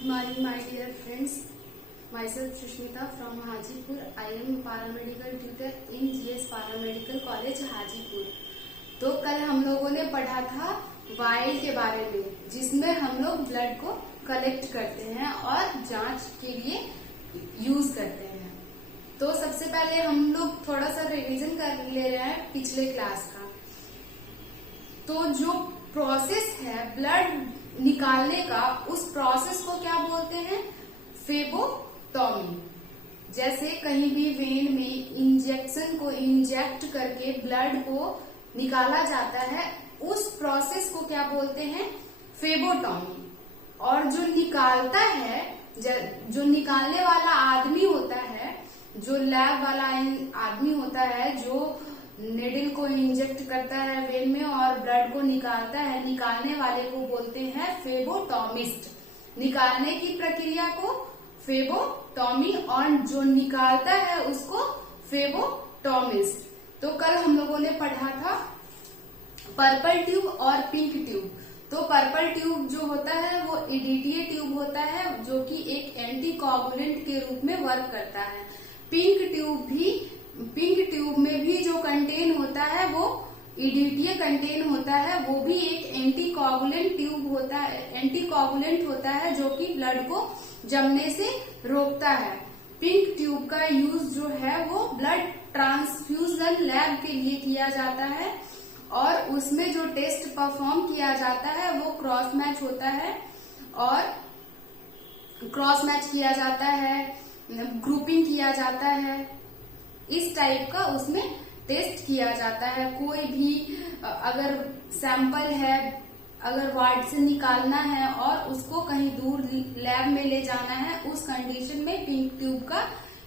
Good morning, my dear friends. Myself Sushmita from Hajipur. I am paramedical tutor in GS Paramedical College Hajipur. तो कल हम लोगों ने पढ़ा था वायल के बारे में, जिसमें हम लोग ब्लड को कलेक्ट करते हैं और जांच के लिए यूज करते हैं। तो सबसे पहले हम लोग थोड़ा सा रिवीजन कर ले रहे हैं पिछले क्लास का। तो जो प्रोसेस है ब्लड निकालने का, उस प्रोसेस को क्या बोलते हैं? फेबोटॉमी। जैसे कहीं भी वेन में इंजेक्शन को इंजेक्ट करके ब्लड को निकाला जाता है, उस प्रोसेस को क्या बोलते हैं? फेबोटॉमी। और जो निकालता है, जो निकालने वाला आदमी होता है, जो लैब वाला आदमी होता है, जो नेडल को इंजेक्ट करता है वेन में और ब्लड को निकालता है, निकालने वाले को बोलते हैं फेबोटॉमिस्ट। निकालने की प्रक्रिया को फेबोटॉमी और जो निकालता है उसको फेबोटॉमिस्ट। तो कल हम लोगों ने पढ़ा था पर्पल ट्यूब और पिंक ट्यूब। तो पर्पल ट्यूब जो होता है वो ईडीटीए ट्यूब होता है, जो कि एक एंटी कोगुलेंट के रूप में वर्क करता है। पिंक ट्यूब में भी जो कंटेन होता है वो ईडीटीए कंटेन होता है, वो भी एक एंटी कोगुलेंट ट्यूब होता है, एंटी कोगुलेंट होता है जो कि ब्लड को जमने से रोकता है। पिंक ट्यूब का यूज जो है वो ब्लड ट्रांसफ्यूजन लैब के लिए किया जाता है और उसमें जो टेस्ट परफॉर्म किया जाता है वो क्रॉस मैच होता है और क्रॉस मैच किया जाता है, ग्रुपिंग किया जाता है, इस टाइप का उसमें टेस्ट किया जाता है। कोई भी अगर सैंपल है, अगर वार्ड से निकालना है और उसको कहीं दूर लैब में ले जाना है, उस कंडीशन में पिंक ट्यूब का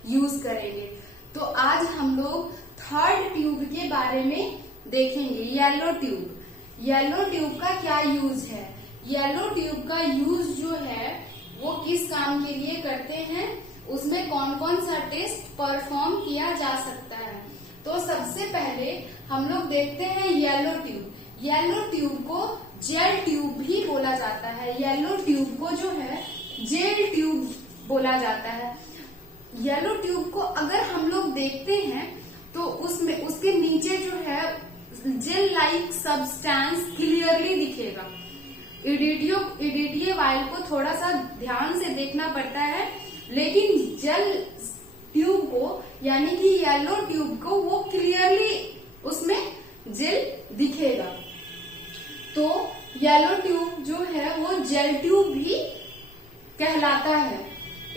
यूज करेंगे। तो आज हम लोग थर्ड ट्यूब के बारे में देखेंगे, येलो ट्यूब। येलो ट्यूब का क्या यूज है? येलो ट्यूब का यूज जो है वो किस काम के लिए करते हैं, उसमें कौन कौन सा टेस्ट परफॉर्म किया जा सकता है। तो सबसे पहले हम लोग देखते हैं येलो ट्यूब। येलो ट्यूब को जेल ट्यूब भी बोला जाता है। येलो ट्यूब को जो है जेल ट्यूब बोला जाता है। येलो ट्यूब को अगर हम लोग देखते हैं तो उसमें उसके नीचे जो है जेल लाइक सब्सटेंस क्लियरली दिखेगा। ईडीटीए वायल को थोड़ा सा ध्यान से देखना पड़ता है, लेकिन जेल ट्यूब को यानी कि येलो ट्यूब को वो क्लियरली उसमें जेल दिखेगा। तो येलो ट्यूब जो है वो जेल ट्यूब भी कहलाता है।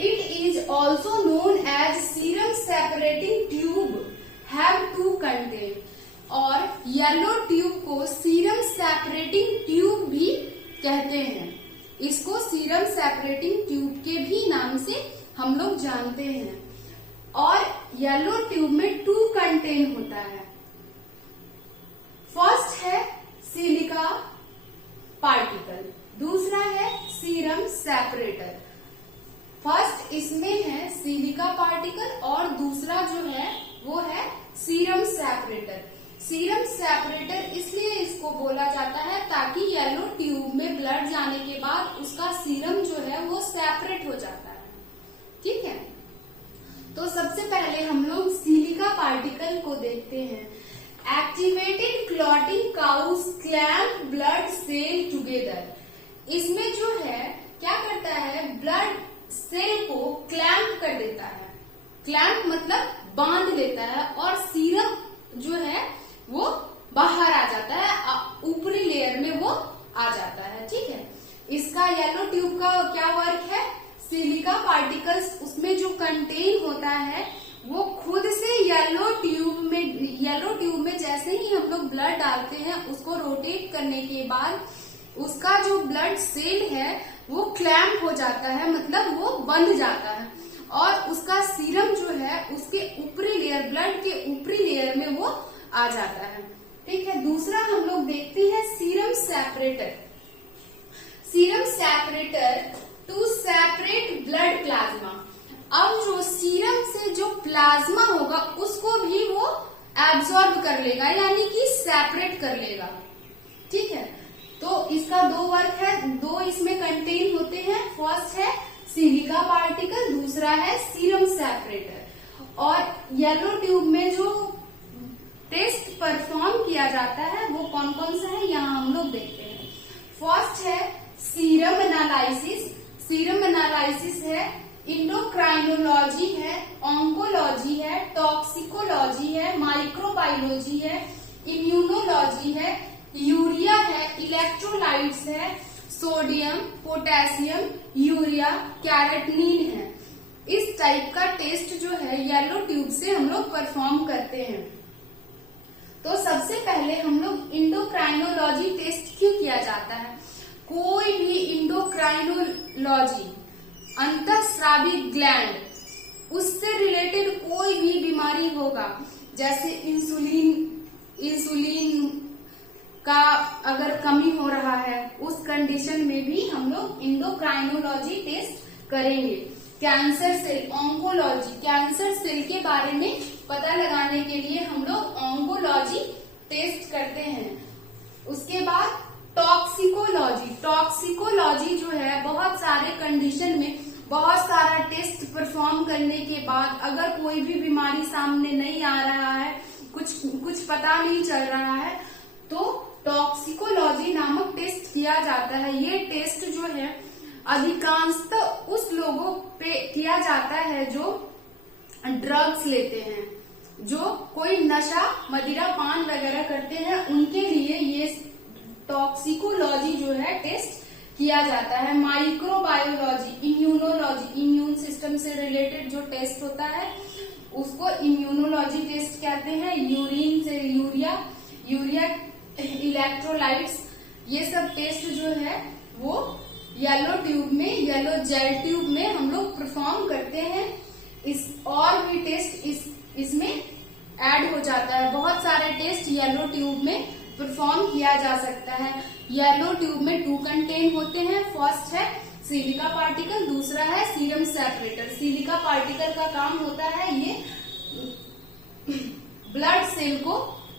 It is also known as serum separating tube, have to contain. और येलो ट्यूब को सीरम सेपरेटिंग ट्यूब भी कहते हैं। इसको सीरम सेपरेटिंग ट्यूब के भी नाम से हम लोग जानते हैं। और येलो ट्यूब में 2 कंटेन होता है। फर्स्ट है सिलिका पार्टिकल, दूसरा है सीरम सेपरेटर। फर्स्ट इसमें है सिलिका पार्टिकल और दूसरा जो है वो है सीरम सेपरेटर। सीरम सेपरेटर इसलिए इसको बोला जाता है ताकि येलो ट्यूब में ब्लड जाने के बाद उसका सीरम जो है वो सेपरेट हो जाता है। ठीक है, तो सबसे पहले हम लोग सिलिका पार्टिकल को देखते हैं। Activated clotting cause clamp blood cell together. इसमें जो है क्या करता है, ब्लड सेल को क्लैम्प कर देता है। क्लैम्प मतलब बांध लेता है और सीरम जो है वो बाहर आ जाता है, ऊपरी लेयर में वो आ जाता है। ठीक है, इसका येलो ट्यूब का क्या वर्क है? सिलिका पार्टिकल्स उसमें जो कंटेन होता है वो खुद से येलो ट्यूब में जैसे ही हम लोग ब्लड डालते हैं, उसको रोटेट करने के बाद उसका जो ब्लड सेल है वो क्लैम्प हो जाता है, मतलब वो बंध जाता है और उसका सीरम जो है उसके ऊपरी लेयर, ब्लड के ऊपरी लेयर में वो आ जाता है। ठीक है, दूसरा हम लोग देखते हैं serum separator. Serum separator to separate blood plasma. अब जो सीरम से जो प्लाज्मा होगा उसको भी वो एब्जॉर्ब कर लेगा, यानी कि सेपरेट कर लेगा। ठीक है, तो इसका दो वर्क है, दो इसमें कंटेन होते हैं। फर्स्ट है सिलिका पार्टिकल, दूसरा है सीरम सेपरेटर। और येलो ट्यूब में जो टेस्ट परफॉर्म किया जाता है वो कौन कौन सा है, यहाँ हम लोग देखते हैं। फर्स्ट है सीरम एनालिसिस। सीरम एनालिसिस है, इंडोक्राइनोलॉजी है, ऑन्कोलॉजी है, टॉक्सिकोलॉजी है, माइक्रोबायोलॉजी है, इम्यूनोलॉजी है, यूरिया है, इलेक्ट्रोलाइट्स है, सोडियम, पोटेशियम, यूरिया, कैरेटनीन है। इस टाइप का टेस्ट जो है येलो ट्यूब से हम लोग परफॉर्म करते हैं। तो सबसे पहले हम लोग इंडोक्राइनोलॉजी टेस्ट क्यों किया जाता है? कोई भी इंडोक्राइनोलॉजी, अंतःस्रावी ग्लैंड, उससे रिलेटेड कोई भी बीमारी होगा, जैसे इंसुलिन का अगर कमी हो रहा है, उस कंडीशन में भी हम लोग इंडोक्राइनोलॉजी टेस्ट करेंगे। Cancer cell, oncology, cancer cell के बारे में पता लगाने के लिए हम लोग ऑन्कोलॉजी टेस्ट करते हैं। उसके बाद टॉक्सिकोलॉजी। टॉक्सिकोलॉजी जो है बहुत सारे कंडीशन में बहुत सारा टेस्ट परफॉर्म करने के बाद अगर कोई भी बीमारी सामने नहीं आ रहा है, कुछ पता नहीं चल रहा है, तो टॉक्सिकोलॉजी नामक टेस्ट किया जाता है। ये टेस्ट जो है अधिकांशतः उस लोगों पे किया जाता है जो ड्रग्स लेते हैं, जो कोई नशा मदिरा पान वगैरह करते हैं, उनके लिए ये टॉक्सिकोलॉजी जो है टेस्ट किया जाता है। माइक्रोबायोलॉजी, इम्यूनोलॉजी, इम्यून सिस्टम से रिलेटेड जो टेस्ट होता है उसको इम्यूनोलॉजी टेस्ट कहते हैं। यूरिन से यूरिया, इलेक्ट्रोलाइट्स, ये सब टेस्ट जो है वो येलो ट्यूब में, येलो जेल ट्यूब में हम लोग परफॉर्म करते हैं। और भी टेस्ट इसमें ऐड हो जाता है। बहुत सारे टेस्ट येलो ट्यूब में परफॉर्म किया जा सकता है। येलो ट्यूब में 2 कंटेन होते हैं। फर्स्ट है सिलिका पार्टिकल, दूसरा है सीरम सेपरेटर। सिलिका पार्टिकल का काम होता है ये ब्लड सेल को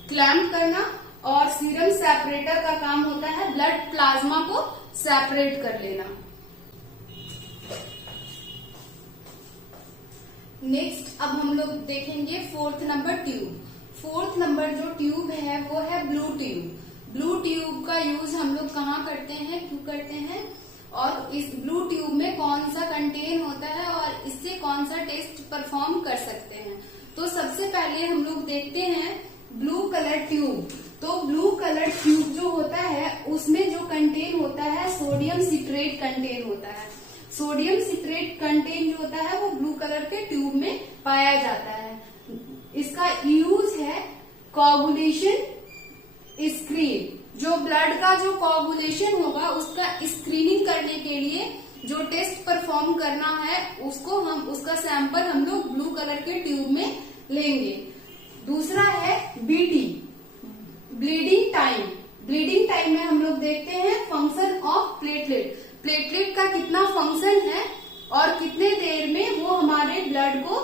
क्लैंप करना, और सीरम सेपरेटर का काम होता है ब्लड प्लाज्मा को सेपरेट कर लेना। नेक्स्ट अब हम लोग देखेंगे 4th number tube. 4th number जो ट्यूब है वो है ब्लू ट्यूब। ब्लू ट्यूब का यूज हम लोग कहाँ करते हैं, क्यों करते हैं, और इस ब्लू ट्यूब में कौन सा कंटेन होता है और इससे कौन सा टेस्ट परफॉर्म कर सकते हैं। तो सबसे पहले हम लोग देखते हैं ब्लू कलर ट्यूब। तो ब्लू कलर ट्यूब जो होता है उसमें जो कंटेन होता है सोडियम सिट्रेट कंटेन होता है। सोडियम सिट्रेट कंटेन जो होता है वो ब्लू कलर के ट्यूब में पाया जाता है। इसका यूज है कोगुलेशन स्क्रीन, जो ब्लड का जो कोगुलेशन होगा उसका स्क्रीनिंग करने के लिए जो टेस्ट परफॉर्म करना है उसका सैंपल हम लोग ब्लू कलर के ट्यूब में लेंगे। दूसरा है BT, bleeding time. Bleeding time में हम लोग देखते हैं फंक्शन ऑफ प्लेटलेट। प्लेटलेट का कितना फंक्शन है और कितने देर में वो हमारे ब्लड को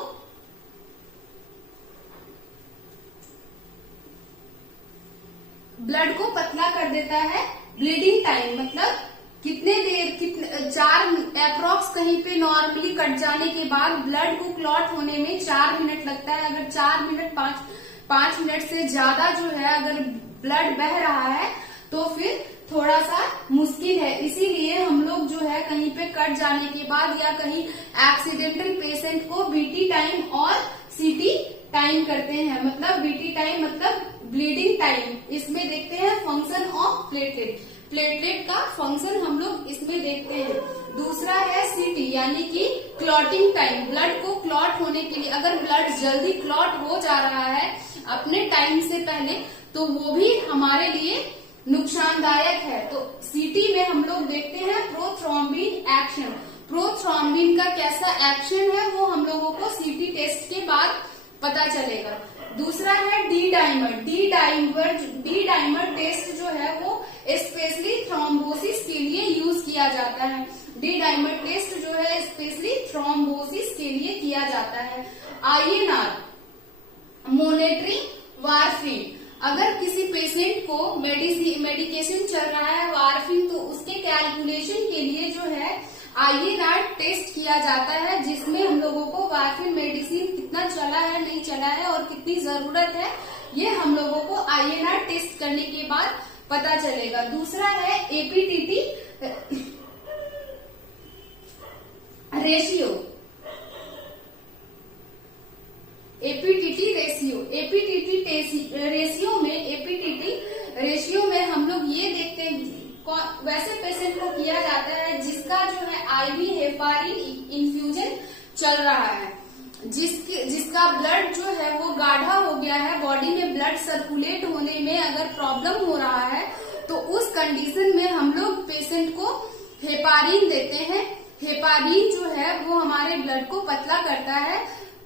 पतला कर देता है। ब्लीडिंग टाइम मतलब कितने देर, 4 अप्रॉक्स कहीं पे नॉर्मली कट जाने के बाद ब्लड को क्लॉट होने में 4 मिनट लगता है। अगर 4 मिनट 5 मिनट से ज्यादा जो है अगर ब्लड बह रहा है तो फिर थोड़ा सा मुश्किल है। इसीलिए हम लोग जो है कहीं पे कट जाने के बाद या कहीं एक्सीडेंटल पेशेंट को बीटी टाइम और सीटी टाइम करते हैं। मतलब बीटी टाइम मतलब ब्लीडिंग टाइम, इसमें देखते हैं फंक्शन ऑफ प्लेटलेट। प्लेटलेट का फंक्शन हम लोग इसमें देखते हैं। दूसरा है सीटी यानी कि क्लॉटिंग टाइम। ब्लड को क्लॉट होने के लिए अगर ब्लड जल्दी क्लॉट हो जा रहा है अपने टाइम से पहले तो वो भी हमारे लिए नुकसानदायक है। तो सीटी में हम लोग देखते हैं प्रोथ्रोम्बिन एक्शन। प्रोथ्रोम्बिन का कैसा एक्शन है वो हम लोगों को सीटी टेस्ट के बाद पता चलेगा। दूसरा है D dimer. D dimer test जो है वो स्पेशली थ्रोम्बोसिस के लिए यूज किया जाता है। डी डाइमर टेस्ट जो है स्पेशली थ्रोम्बोसिस के लिए किया जाता है। INR monitoring warfarin. अगर किसी पेशेंट को मेडिकेशन चल रहा है वारफिन, तो उसके कैलकुलेशन के लिए जो है INR टेस्ट किया जाता है, जिसमें हम लोगों को वारफिन मेडिसिन कितना चला है, नहीं चला है और कितनी जरूरत है, ये हम लोगों को INR टेस्ट करने के बाद पता चलेगा। दूसरा है APTT रेशियो। APTT रेशियो में हम लोग ये देखते हैं, वैसे पेशेंट को किया जाता है जिसका जो है IV हेपारिन इन्फ्यूजन चल रहा है, जिसका ब्लड जो है वो गाढ़ा हो गया है, बॉडी में ब्लड सर्कुलेट होने में अगर प्रॉब्लम हो रहा है, तो उस कंडीशन में हम लोग पेशेंट को हेपारिन देते हैं। हेपारिन जो है वो हमारे ब्लड को पतला करता है,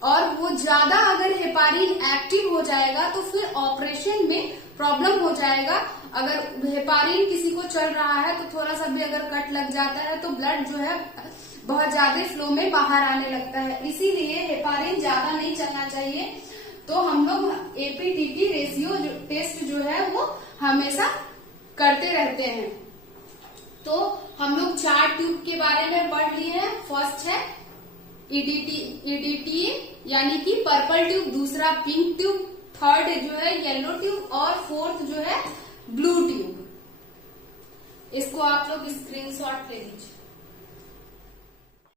और वो ज्यादा अगर हेपारिन एक्टिव हो जाएगा तो फिर ऑपरेशन में प्रॉब्लम हो जाएगा। अगर हेपारिन किसी को चल रहा है तो थोड़ा सा भी अगर कट लग जाता है तो ब्लड जो है बहुत ज्यादा फ्लो में बाहर आने लगता है, इसीलिए हेपारिन ज्यादा नहीं चलना चाहिए। तो हम लोग APTT रेशियो टेस्ट जो है वो हमेशा करते रहते हैं। तो हम लोग 4 ट्यूब के बारे में पढ़ लिए हैं। फर्स्ट है EDTA यानी कि पर्पल ट्यूब, दूसरा पिंक ट्यूब, थर्ड जो है येलो ट्यूब और फोर्थ जो है ब्लू ट्यूब। इसको आप लोग स्क्रीनशॉट ले लीजिए।